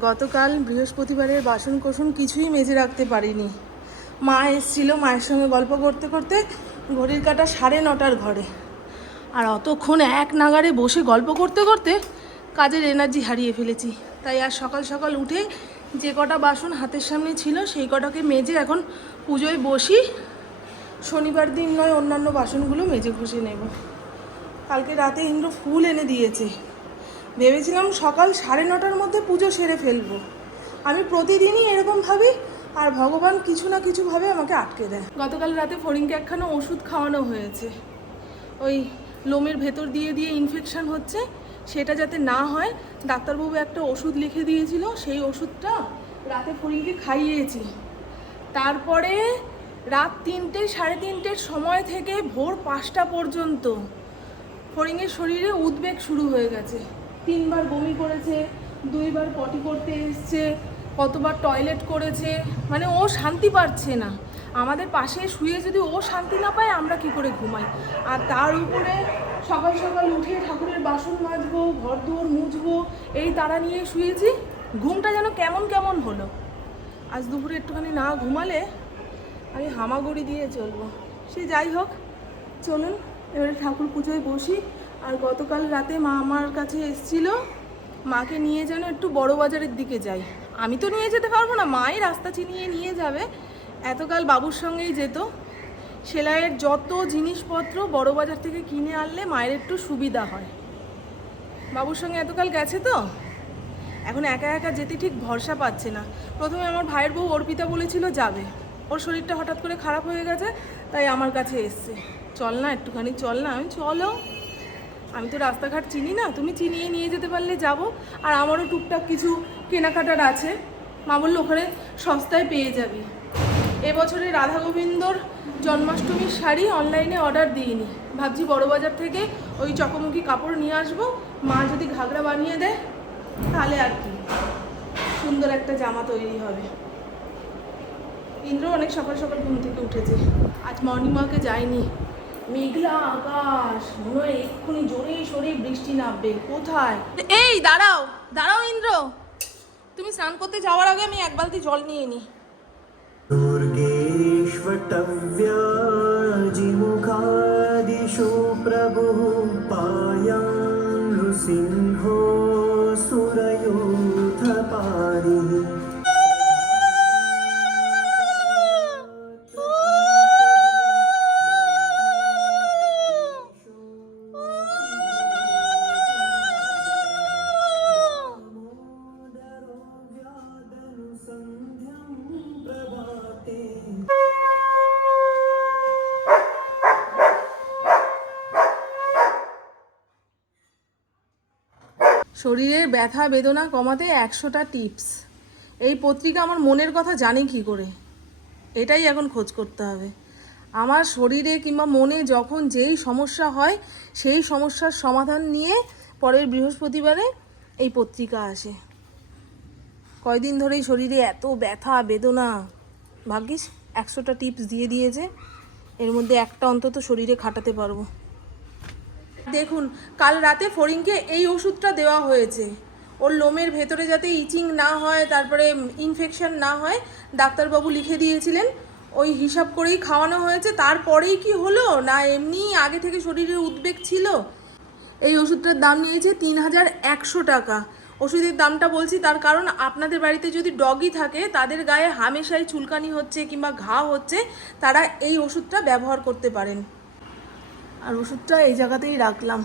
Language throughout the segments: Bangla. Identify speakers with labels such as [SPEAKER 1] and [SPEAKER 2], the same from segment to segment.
[SPEAKER 1] গতকাল বৃহস্পতিবারের বাসন কোসন কিছুই মেজে রাখতে পারিনি। মা এসছিল মায়ের সঙ্গে গল্প করতে করতে ঘড়ির কাটা সাড়ে নটার ঘরে। আর অতক্ষণ এক নাগারে বসে গল্প করতে করতে কাজের এনার্জি হারিয়ে ফেলেছি। তাই আর সকাল সকাল উঠে যে কটা বাসন হাতের সামনে ছিল সেই কটাকে মেজে এখন পুজোয় বসি। শনিবার দিন নয়, অন্যান্য বাসনগুলো মেজে ঘষে নেব। কালকে রাতে ইন্দ্র ফুল এনে দিয়েছে। ভেবেছিলাম সকাল সাড়ে নটার মধ্যে পুজো সেরে ফেলব। আমি প্রতিদিনই এরকম ভাবি, আর ভগবান কিছু না কিছুভাবে আমাকে আটকে দেয়। গতকাল রাতে ফড়িংকে একখানা ওষুধ খাওয়ানো হয়েছে। ওই লোমের ভেতর দিয়ে দিয়ে ইনফেকশন হচ্ছে, সেটা যাতে না হয়, ডাক্তারবাবু একটা ওষুধ লিখে দিয়েছিল, সেই ওষুধটা রাতে ফড়িংকে খাইয়েছি। তারপরে রাত তিনটে, সাড়ে তিনটের সময় থেকে ভোর পাঁচটা পর্যন্ত ফড়িংয়ের শরীরে উদ্বেগ শুরু হয়ে গেছে। তিনবার বমি করেছে, দুইবার পটি করতে এসছে, কতবার টয়লেট করেছে মানে ও শান্তি পাচ্ছে না। আমাদের পাশে শুয়ে যদি ও শান্তি না পায়, আমরা কি করে ঘুমাই? আর তার উপরে সকাল সকাল উঠে ঠাকুরের বাসন মাজবো, ঘর দুয়ার মুছবো এই তারা নিয়ে শুয়েছি। ঘুমটা যেন কেমন কেমন হলো। আজ দুপুরে একটুখানি না ঘুমালে আমি হামাগুড়ি দিয়ে চলবো। সে যাই হোক, চলুন, এবারে ঠাকুর পুজোয় বসি। আর গতকাল রাতে মা আমার কাছে এসেছিল, মাকে নিয়ে যেন একটু বড় বাজারের দিকে যাই। আমি তো নিয়ে যেতে পারব না, মাই রাস্তা চিনিয়ে নিয়ে যাবে। এতকাল বাবুর সঙ্গেই যেত। সেলাইয়ের যত জিনিসপত্র বড় বাজার থেকে কিনে আনলে মায়ের একটু সুবিধা হয়। বাবুর সঙ্গে এতকাল গেছে তো? এখন একা একা যেতে ঠিক ভরসা পাচ্ছে না। প্রথমে আমার ভাইয়ের বউ অর্পিতা বলেছিল যাবে। ওর শরীরটা হঠাৎ করে খারাপ হয়ে গেছে, তাই আমার কাছে এসছে। চল না, একটুখানি চল না। আমি চলো। আমি তো রাস্তাঘাট চিনি না, তুমি চিনিয়ে নিয়ে যেতে পারলে যাব। আর আমারও টুকটাক কিছু কেনাকাটার আছে। মা বলল, ওখানে সস্তায় পেয়ে যাবি। এবছরে রাধা গোবিন্দর জন্মাষ্টমীর শাড়ি অনলাইনে অর্ডার দিইনি। ভাবছি বড় বাজার থেকে ওই চকমুখী কাপড় নিয়ে আসব। মা যদি ঘাগরা বানিয়ে দেয়, তাহলে আর কি। সুন্দর একটা জামা তৈরি হবে। ইন্দ্র অনেক সকাল সকাল ঘুম থেকে উঠেছে। আজ মর্নিং ওয়াকে যায়নি মেঘলা আকাশ মনে হয় এক্ষুনি জোরে সোরে বৃষ্টি নামবে। কোথায়? এই দাঁড়াও দাঁড়াও ইন্দ্র। তুমি স্নান করতে যাওয়ার আগে আমি এক বালতি জল নিয়ে
[SPEAKER 2] নি। দুর্গেশ্বটব্যাজিমুখাদিশো প্রভু পায়া নৃসিংহ সুরয়ো
[SPEAKER 1] শরীরের ব্যথা, বেদনা কমাতে একশোটা টিপস। এই পত্রিকা আমার মনের কথা জানে কি করে? এটাই এখন খোঁজ করতে হবে। আমার শরীরে কিংবা মনে যখন যেই সমস্যা হয়, সেই সমস্যার সমাধান নিয়ে পরের বৃহস্পতিবারে এই পত্রিকা আসে। কয়দিন ধরেই শরীরে এত ব্যথা, বেদনা। ভাগ্যিস, একশোটা টিপস দিয়ে দিয়েছে। এর মধ্যে একটা অন্তত শরীরে খাটাতে পারব। দেখুন, কাল রাতে ফড়িংকে এই ওষুধটা দেওয়া হয়েছে। ওর লোমের ভেতরে যাতে ইচিং না হয়, তারপরে ইনফেকশন না হয়, ডাক্তারবাবু লিখে দিয়েছিলেন, ওই হিসাব করেই খাওয়ানো হয়েছে। তারপরেই কি হলো? না এমনি আগে থেকে শরীরের উদ্বেগ ছিল? এই ওষুধটার দাম নিয়েছে তিন হাজার একশো টাকা। ওষুধের দামটা বলছি, তার কারণ আপনাদের বাড়িতে যদি ডগি থাকে, তাদের গায়ে হামেশাই চুলকানি হচ্ছে কিংবা ঘা হচ্ছে, তারা এই ওষুধটা ব্যবহার করতে পারেন। আর ওষুধটা এই জায়গাতেই রাখলাম।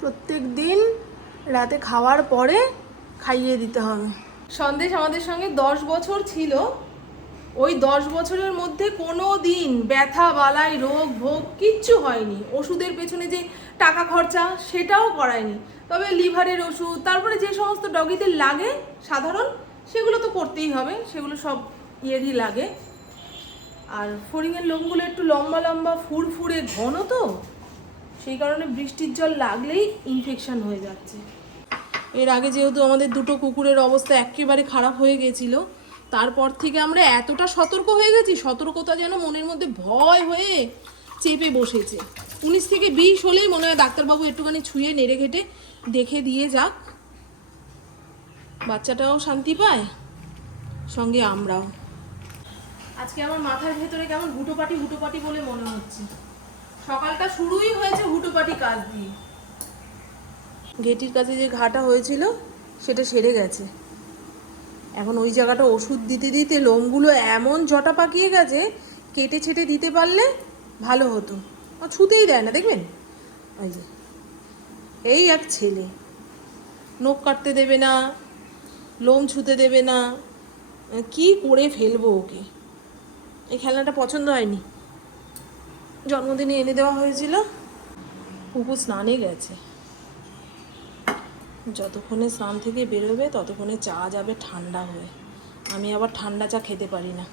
[SPEAKER 1] প্রত্যেক দিন রাতে খাওয়ার পরে খাইয়ে দিতে হবে। সন্দেশ আমাদের সঙ্গে দশ বছর ছিল। ওই দশ বছরের মধ্যে কোনো দিন ব্যথা, বালাই, রোগ, ভোগ কিচ্ছু হয়নি। ওষুধের পেছনে যে টাকা খরচা, সেটাও করায়নি। তবে লিভারের ওষুধ, তারপরে যে সমস্ত ডগিদের লাগে, সাধারণ, সেগুলো তো করতেই হবে। সেগুলো সব ইয়েরই লাগে। আর ফড়িংয়ের লোমগুলো একটু লম্বা লম্বা, ফুরফুরে ঘন তো। সেই কারণে বৃষ্টির জল লাগলেই ইনফেকশন হয়ে যাচ্ছে। এর আগে যেহেতু আমাদের দুটো কুকুরের অবস্থা একেবারে খারাপ হয়ে গেছিল, তারপর থেকে আমরা এতটা সতর্ক হয়ে গেছি, সতর্কতা যেন মনের মধ্যে ভয় হয়ে চেপে বসেছে। উনিশ থেকে বিশ হলেই মনে হয় ডাক্তারবাবু একটুখানি ছুঁয়ে নেড়ে ঘেটে দেখে দিয়ে যাক। বাচ্চাটাও শান্তি পায়? সঙ্গে আমরাও। আজকে আমার মাথার ভেতরে কেমন হুটোপাটি হুটোপাটি বলে মনে হচ্ছে। সকালটা শুরুই হয়েছে হুটোপাটি কাজ দিয়ে। গেটির কাছে যে ঘাটা হয়েছিল, সেটা সেরে গেছে। এখন ওই জায়গাটা ওষুধ দিতে দিতে লোমগুলো এমন জটা পাকিয়ে গেছে, কেটে ছেটে দিতে পারলে ভালো হতো। ছুতেই দেয় না, দেখবেন? ওই যে, এই এক ছেলে। নখ কাটতে দেবে না, লোম ছুতে দেবে না, কি করে ফেলব ওকে? এই খেলনাটা পছন্দ হয়নি। জন্মদিনে এনে দেওয়া হয়েছিল। পুকুর স্নানে গেছে। যতক্ষণে স্নান থেকে বেরোবে, ততক্ষণে চা যাবে ঠান্ডা হয়ে। আমি আবার ঠান্ডা চা খেতে পারি না।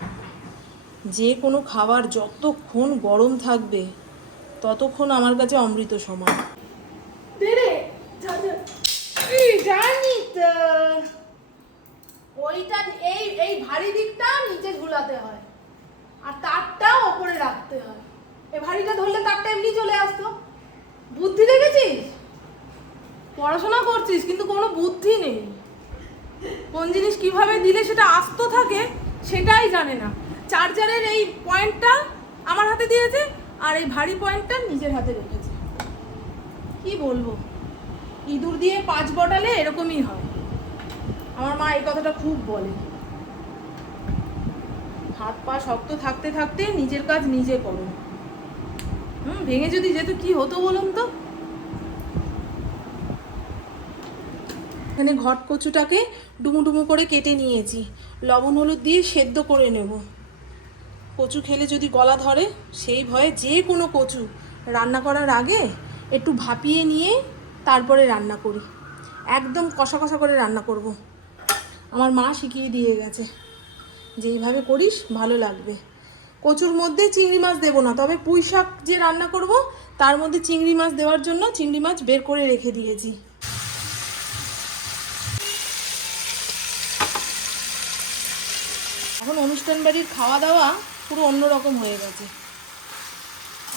[SPEAKER 1] যে কোনো খাবার যতক্ষণ গরম থাকবে, ততক্ষণ আমার কাছে অমৃত তো। ওইটা এই এই ভারী দিকটা নিচে ঝুলাতে হয়। আর তারটা ওপরে রাখতে হয়। এই ভারীটা ধরলে তারটা এমনি চলে আসতো। বুদ্ধি দেখেছিস? পড়াশোনা করছিস, কিন্তু কোনো বুদ্ধি নেই। কোন জিনিস কীভাবে দিলে সেটা আস্ত থাকে, সেটাই জানে না। চার্জারের এই পয়েন্টটা আমার হাতে দিয়েছে, আর এই ভারী পয়েন্টটা নিজের হাতে রেখেছে। কি বলব? ইঁদুর দিয়ে পাঁচ বটালে এরকমই হয়। আমার মা এই কথাটা খুব বলে। হাত পা শক্ত থাকতে থাকতে নিজের কাজ নিজে করো। হুম, ভেঙে যদি যেত কি হতো বলুন তো? এখানে ঘট কচুটাকে ডুমু ডুমু করে কেটে নিয়েছি। লবণ হলুদ দিয়ে সেদ্ধ করে নেব। কচু খেলে যদি গলা ধরে, সেই ভয়ে যে কোনো কচু রান্না করার আগে একটু ভাপিয়ে নিয়ে তারপরে রান্না করি। একদম কষা কষা করে রান্না করব। আমার মা শিখিয়ে দিয়ে গেছে যেইভাবে করিস ভালো লাগবে। কচুর মধ্যে চিংড়ি মাছ দেবো না, তবে পুঁই শাক যে রান্না করব, তার মধ্যে চিংড়ি মাছ দেওয়ার জন্য চিংড়ি মাছ বের করে রেখে দিয়েছি। এখন অনুষ্ঠান বাড়ির খাওয়া দাওয়া পুরো অন্যরকম হয়ে গেছে।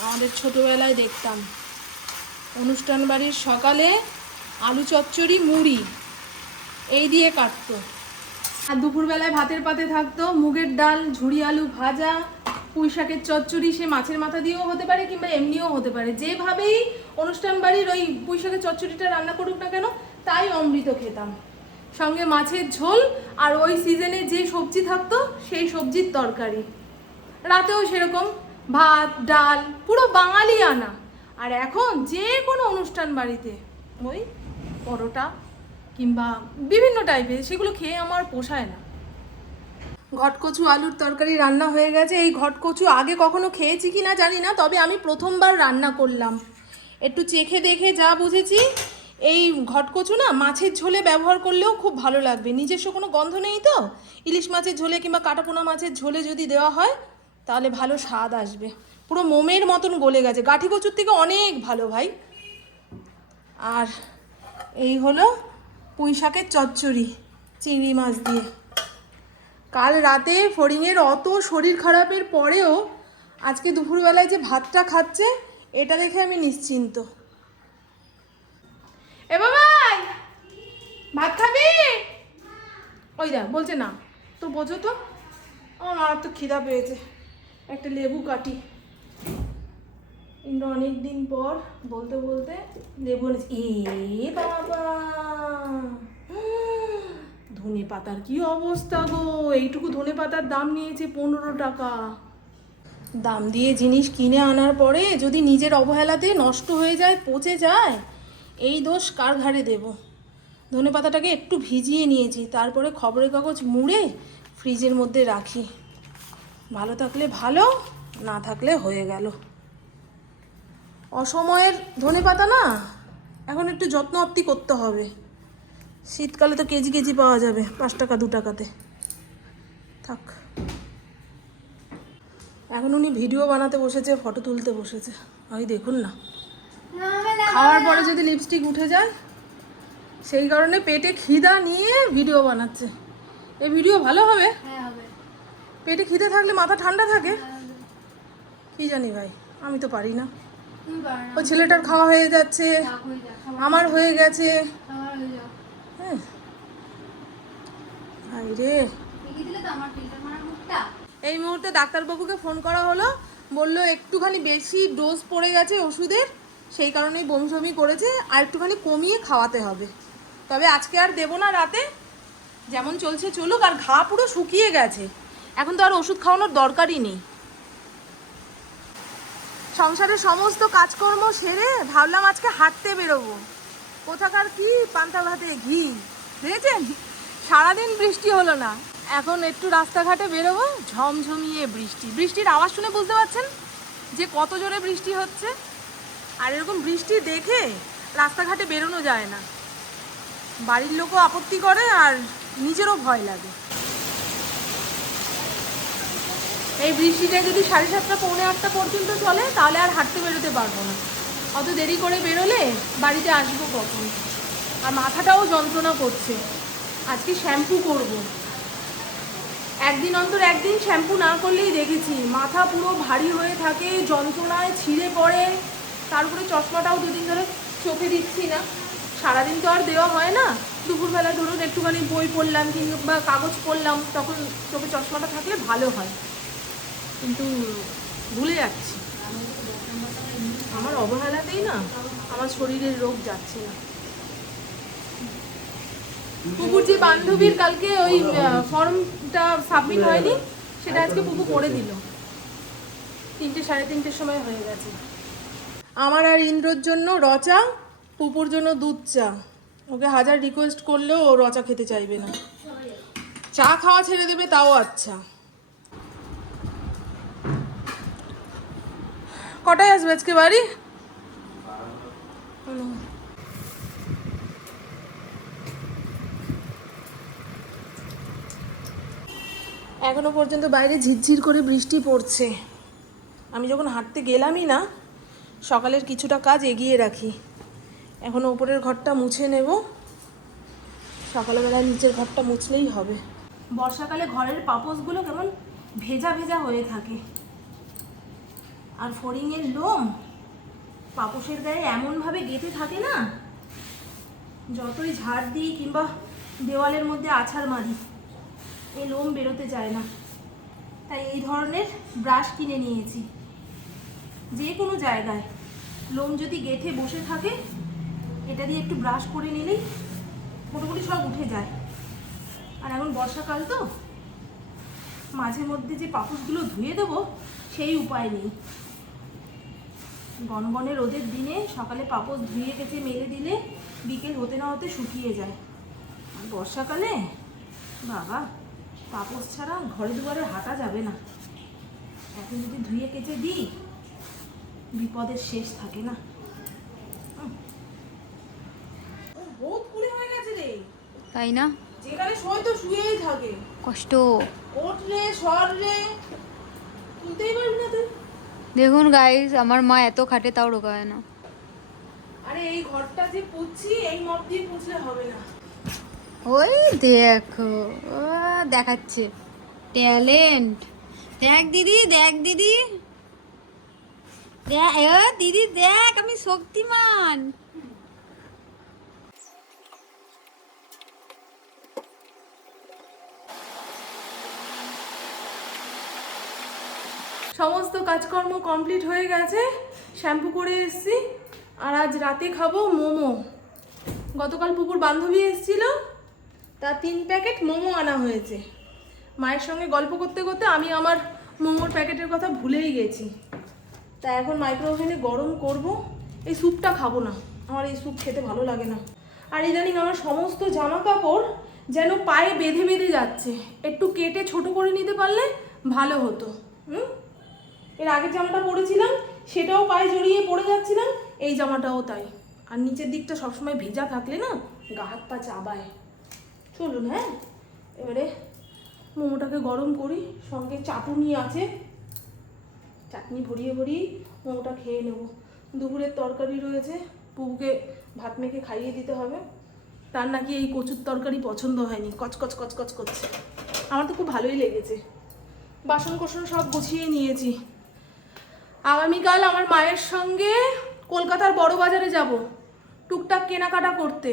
[SPEAKER 1] আমাদের ছোটোবেলায় দেখতাম, অনুষ্ঠান বাড়ির সকালে আলু চচ্চড়ি, মুড়ি, এই দিয়ে কাটতো। আর দুপুরবেলায় ভাতের পাতে থাকতো মুগের ডাল, ঝুড়ি আলু ভাজা পুঁই শাকের চচ্চড়ি সে মাছের মাথা দিয়েও হতে পারে কিংবা এমনিও হতে পারে। যেভাবেই অনুষ্ঠান বাড়ির ওই পুঁই শাকের চচ্চড়িটা রান্না করুক না কেন, তাই অমৃত খেতাম। সঙ্গে মাছের ঝোল আর ওই সিজনে যে সবজি থাকতো, সেই সবজির তরকারি। রাতেও সেরকম ভাত, ডাল, পুরো বাঙালি আনা। আর এখন যে কোনো অনুষ্ঠান বাড়িতে ওই পরোটা কিংবা বিভিন্ন টাইপের সেগুলো খেয়ে আমার পোষায় না। ঘটকচু আলুর তরকারি রান্না হয়ে গেছে। এই ঘটকচু আগে কখনো খেয়েছি কি না জানি না, তবে আমি প্রথমবার রান্না করলাম। একটু চেখে দেখে যা বুঝেছি, এই ঘটকচু না মাছের ঝোলে ব্যবহার করলেও খুব ভালো লাগবে। নিজস্ব কোনো গন্ধ নেই তো? ইলিশ মাছের ঝোলে কিংবা কাটাপোনা মাছের ঝোলে যদি দেওয়া হয়, তাহলে ভালো স্বাদ আসবে। পুরো মোমের মতন গলে গেছে। গাঠি কচুর থেকে অনেক ভালো ভাই। আর এই হলো পুঁই শাকের চচ্চড়ি, চিংড়ি মাছ দিয়ে। কাল রাতে ফড়িংয়ের অত শরীর খারাপের পরেও আজকে দুপুরবেলায় যে ভাতটা খাচ্ছে, এটা দেখে আমি নিশ্চিন্ত। এ বাবাই, ভাত খাবি? ওই দেখ, বলছে না, তো বোঝো তো, আমার মার তো খিদা পেয়েছে, একটা লেবু কাটি। কিন্তু অনেক দিন পর, বলতে বলতে লেবু এ বাবা! ধনে পাতার কি অবস্থা গো? এইটুকু ধনে পাতার দাম নিয়েছে পনেরো টাকা। দাম দিয়ে জিনিস কিনে আনার পরে যদি নিজের অবহেলাতে নষ্ট হয়ে যায়, পচে যায়, এই দোষ কার ঘাড়ে দেব? ধনে পাতাটাকে একটু ভিজিয়ে নিয়েছি, তারপরে খবরের কাগজ মুড়ে ফ্রিজের মধ্যে রাখি। ভালো থাকলে ভালো, না থাকলে হয়ে গেল। অসময়ের ধনে পাতা না, এখন একটু যত্ন আপ্তি করতে হবে। শীতকালে তো কেজি কেজি পাওয়া যাবে পাঁচ টাকা দু টাকাতে। থাক। এখন উনি ভিডিও বানাতে বসেছে ফটো তুলতে বসেছে। ওই দেখুন না। খাওয়ার পরে যদি লিপস্টিক উঠে যায় সেই কারণে পেটে খিদা নিয়ে ভিডিও বানাচ্ছে। এই ভিডিও ভালো হবে?
[SPEAKER 3] হ্যাঁ
[SPEAKER 1] পেটে খিদে থাকলে মাথা ঠান্ডা থাকে? কি জানি ভাই আমি তো পারি না। ওই ছেলেটার খাওয়া হয়ে যাচ্ছে
[SPEAKER 3] হয়ে
[SPEAKER 1] আমার হয়ে গেছে
[SPEAKER 3] খাবার হয়ে যাও
[SPEAKER 1] হ্যাঁ এই মুহূর্তে ডাক্তারবাবুকে ফোন করা হলো, বলল একটুখানি বেশি ডোজ পড়ে গেছে ওষুধের, সেই কারণেই বমি করেছে, আর একটুখানি কমিয়ে খাওয়াতে হবে। তবে আজকে আর দেবো না রাতে, যেমন চলছে চলুক, আর ঘা পুরো শুকিয়ে গেছে। এখন তো আর ওষুধ খাওয়ানোর দরকারই নেই। সংসারের সমস্ত কাজকর্ম সেরে ভাবলাম আজকে হাঁটতে বেরোবো। কোথাকার কি, পান্তা ভাতে ঘি বুঝেছেন সারাদিন বৃষ্টি হলো না। এখন একটু রাস্তাঘাটে বেরোবো, ঝমঝমিয়ে বৃষ্টি। বৃষ্টির আওয়াজ শুনে বুঝতে পারছেন যে কত জোরে বৃষ্টি হচ্ছে? আর এরকম বৃষ্টি দেখে রাস্তাঘাটে বেরোনো যায় না। বাড়ির লোকও আপত্তি করে আর নিজেরও ভয় লাগে। এই বৃষ্টিটা যদি সাড়ে সাতটা, পৌনে আটটা পর্যন্ত চলে, তাহলে আর হাঁটতে বেরোতে পারব না। অত দেরি করে বেরোলে বাড়িতে আসব কখন? আর মাথাটাও যন্ত্রণা করছে। আজকে শ্যাম্পু করব। একদিন অন্তর একদিন শ্যাম্পু না করলেই দেখেছি, মাথা পুরো ভারী হয়ে থাকে, যন্ত্রণায় ছিঁড়ে পড়ে। তারপরে চশমাটাও দুদিন ধরে চোখে দিচ্ছি না। সারাদিন তো আর দেওয়া হয় না। দুপুরবেলা ধরুন একটুখানি বই পড়লাম কিংবা কাগজ পড়লাম, তখন চোখে চশমাটা থাকলে ভালো হয়। কিন্তু ভুলে যাচ্ছি। আমার অবহেলাতেই না, আমার শরীরের রোগ যাচ্ছে না। পুকুর যে বান্ধবীর কালকে ওই ফর্মটা সাবমিট হয়নি সেটা আজকে পুকু করে দিল। তিনটে সাড়ে তিনটের সময় হয়ে গেছে। আমার আর ইন্দ্রর জন্য রচা পুপুর জন্য দুধ চা। ওকে হাজার রিকোয়েস্ট করলেও ও রচা খেতে চাইবে না। চা খাওয়া ছেড়ে দেবে তাও আচ্ছা। কটায় আসবে আজকে বাড়ি? এখনও পর্যন্ত বাইরে ঝিরঝির করে বৃষ্টি পড়ছে। আমি যখন হাঁটতে গেলামই না, সকালের কিছুটা কাজ এগিয়ে রাখি। এখন ওপরের ঘরটা মুছে নেব। সকালবেলা নিচের ঘরটা মুছলেই হবে। বর্ষাকালে ঘরের পাপোশগুলো কেমন ভেজা ভেজা হয়ে থাকে। আর ফড়িংয়ের লোম পাপোশের গায়ে এমনভাবে গেঁথে থাকে না, যতই ঝাড় দিই কিংবা দেওয়ালের মধ্যে আছাড় মারি। এই লোম বেরোতে চায় না। তাই এই ধরনের ব্রাশ কিনে নিয়েছি। যে কোনো জায়গায়। লোম যদি গেঁথে বসে থাকে, এটা দিয়ে একটু ব্রাশ করে নিলেই মোটামুটি সব উঠে যায়। আর এখন বর্ষাকাল তো, মাঝে মধ্যে যে পাপুসগুলো ধুয়ে দেবো, সেই উপায় নেই। গনগনে রোদের দিনে সকালে পাপড় ধুয়ে কেটে মেরে দিলে বিকেল হতে না হতে শুকিয়ে যায়। আর বর্ষাকালে? বাবা। পাপড় ছাড়া ঘরে দুয়ারে হাঁটা যাবে না। এখন যদি ধুয়ে কেচে দিই বিপদের শেষ থাকে না। বহুত কুড়ে হয়ে গেছে রে।
[SPEAKER 3] তাই না?
[SPEAKER 1] যেখানে শোয় তো শুয়েই থাকে।
[SPEAKER 3] কষ্ট।
[SPEAKER 1] ওঠ রে সর রে। তুলতেই পারবি না তুই।
[SPEAKER 3] দেখুন গাইস আমার মা এত খাটে তাও রোগায় না।
[SPEAKER 1] আরে এই ঘরটা যে পুচ্ছি এই মপ দিয়ে পুছলে হবে না।
[SPEAKER 3] ওই দেখো, ও দেখাচ্ছে। ট্যালেন্ট দেখ দিদি দেখ দিদি। দিদি, দেখ, আমি শক্তিমান।
[SPEAKER 1] সমস্ত কাজকর্ম কমপ্লিট হয়ে গেছে, শ্যাম্পু করে এসেছি, আর আজ রাতে খাব মোমো। গতকাল পুকুর বান্ধবী এসেছিল। তার তিন প্যাকেট মোমো আনা হয়েছে। মায়ের সঙ্গে গল্প করতে করতে আমি আমার মোমোর প্যাকেটের কথা ভুলেই গেছি। তা এখন মাইক্রো ওভেনে গরম করব, এই স্যুপটা খাব না। আমার এই স্যুপ খেতে ভালো লাগে না। আর ইদানিং আমার সমস্ত জামা কাপড় যেন পায়ে বেঁধে বেঁধে যাচ্ছে। একটু কেটে ছোট করে নিতে পারলে ভালো হতো। হুম? এর আগের জামাটা পরেছিলাম, সেটাও পায়ে জড়িয়ে পড়ে যাচ্ছিলাম, এই জামাটাও তাই। আর নিচের দিকটা সবসময় ভেজা থাকলে না গা হাত পা চাবায়। চলুন হ্যাঁ? এবারে মোমোটাকে গরম করি, সঙ্গে চাটুনি আছে। চাটনি ভরিয়ে ভরিয়ে মোমোটা খেয়ে নেব। দুপুরের তরকারি রয়েছে পুকুকে ভাত মেখে খাইয়ে দিতে হবে। তার নাকি এই কচুর তরকারি পছন্দ হয়নি, কচকচ কচকচ করছে। আমার তো খুব ভালোই লেগেছে। বাসন কোসন সব গুছিয়ে নিয়েছি। আগামীকাল আমার মায়ের সঙ্গে কলকাতার বড় বাজারে যাব, টুকটাক কেনাকাটা করতে।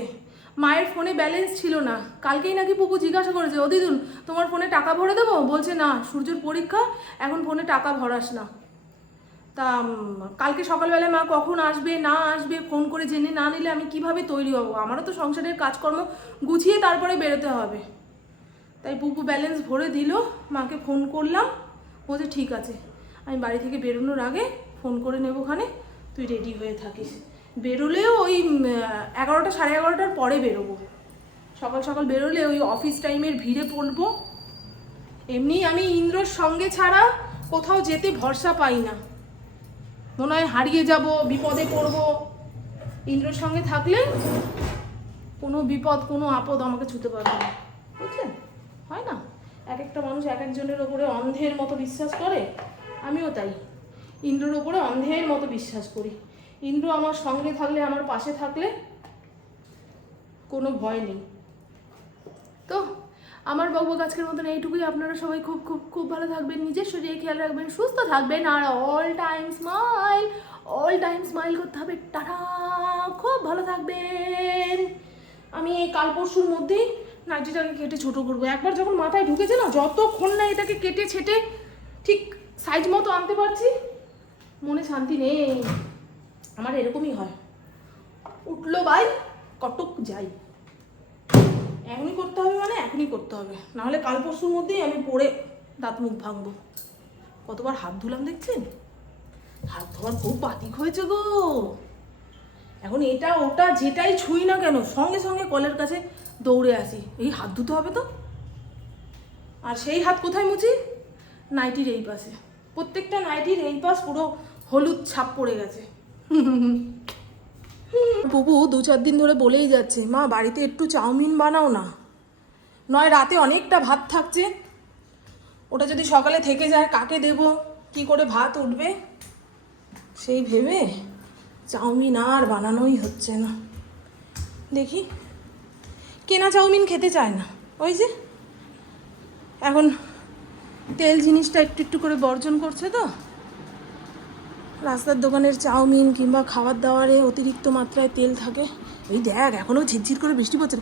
[SPEAKER 1] মায়ের ফোনে ব্যালেন্স ছিল না। কালকেই নাকি পুকু জিজ্ঞাসা করেছে, ও দিদুন, তোমার ফোনে টাকা ভরে দেবো? বলছে, না, সূর্যের পরীক্ষা, এখন ফোনে টাকা ভরাস না। তা কালকে সকালবেলায় মা কখন আসবে, না আসবে, ফোন করে জেনে না নিলে আমি কীভাবে তৈরি হব? আমারও তো সংসারের কাজকর্ম গুছিয়ে তারপরে বেরোতে হবে। তাই পুপু ব্যালেন্স ভরে দিল, মাকে ফোন করলাম, বলছে, ঠিক আছে, আমি বাড়ি থেকে বেরোনোর আগে ফোন করে নেব ওখানে, তুই রেডি হয়ে থাকিস। বেরোলেও ওই এগারোটা সাড়ে এগারোটার পরে বেরোবো। সকাল সকাল বেরোলে ওই অফিস টাইমের ভিড়ে পড়ব। এমনি আমি ইন্দ্রর সঙ্গে ছাড়া কোথাও যেতে ভরসা পাই না। মনে হয় হারিয়ে যাব, বিপদে পড়ব। ইন্দ্রর সঙ্গে থাকলে কোনো বিপদ, কোনো আপদ আমাকে ছুতে পারবে না। বুঝলেন? হয় না? এক একটা মানুষ এক একজনের ওপরে অন্ধের মতো বিশ্বাস করে, আমিও তাই। ইন্দ্রর ওপরে অন্ধের মতো বিশ্বাস করি। ইন্দ্র আমার সঙ্গে থাকলে, আমার পাশে থাকলে কোনো ভয় নেই। তো আমার বকবক আজকের মতন এইটুকুই। আপনারা সবাই খুব খুব খুব ভালো থাকবেন, নিজের শরীরে খেয়াল রাখবেন, সুস্থ থাকবেন, আর all time smile all time smile করতে হবে। টাটা! খুব ভালো থাকবেন। আমি এই কাল পরশুর মধ্যেই নাইটিটাকে কেটে ছোট করব। একবার যখন মাথায় ঢুকেছে না, যতক্ষণ না এটাকে কেটে ছেটে ঠিক সাইজ মতো আনতে পারছি, মনে শান্তি নেই। আমার এরকমই হয়। উঠল বাই কটক যাই। এখনই করতে হবে মানে এখনই করতে হবে। নাহলে কাল পরশুর মধ্যেই আমি পড়ে দাঁত মুখ ভাঙবো। কতবার হাত ধুলাম দেখছেন? হাত ধোয়ার খুব বাতিক হয়েছে গো। এখন এটা, ওটা যেটাই ছুঁই না কেন, সঙ্গে সঙ্গে কলের কাছে দৌড়ে আসি। এই হাত ধুতে হবে তো। আর সেই হাত কোথায় মুছি? নাইটির এই পাশে। প্রত্যেকটা নাইটির এই পাশ পুরো হলুদ ছাপ পড়ে গেছে। পুপু দু চার দিন ধরে বলেই যাচ্ছে, মা, বাড়িতে একটু চাউমিন বানাও না। নয়, রাতে অনেকটা ভাত থাকছে। ওটা যদি সকালে থেকে যায়, কাকে দেব? কি করে ভাত উঠবে? সেই ভেবে চাউমিন আর বানানোই হচ্ছে না। দেখি, কেনা চাউমিন খেতে চায় না। ওই যে, এখন তেল জিনিসটা একটু একটু করে বর্জন করছে তো। রাস্তার দোকানের চাউমিন কিংবা খাবার দাবারে অতিরিক্ত মাত্রায় তেল থাকে। এই দেখ এখনও ঝিরঝির করে বৃষ্টি পড়ছে।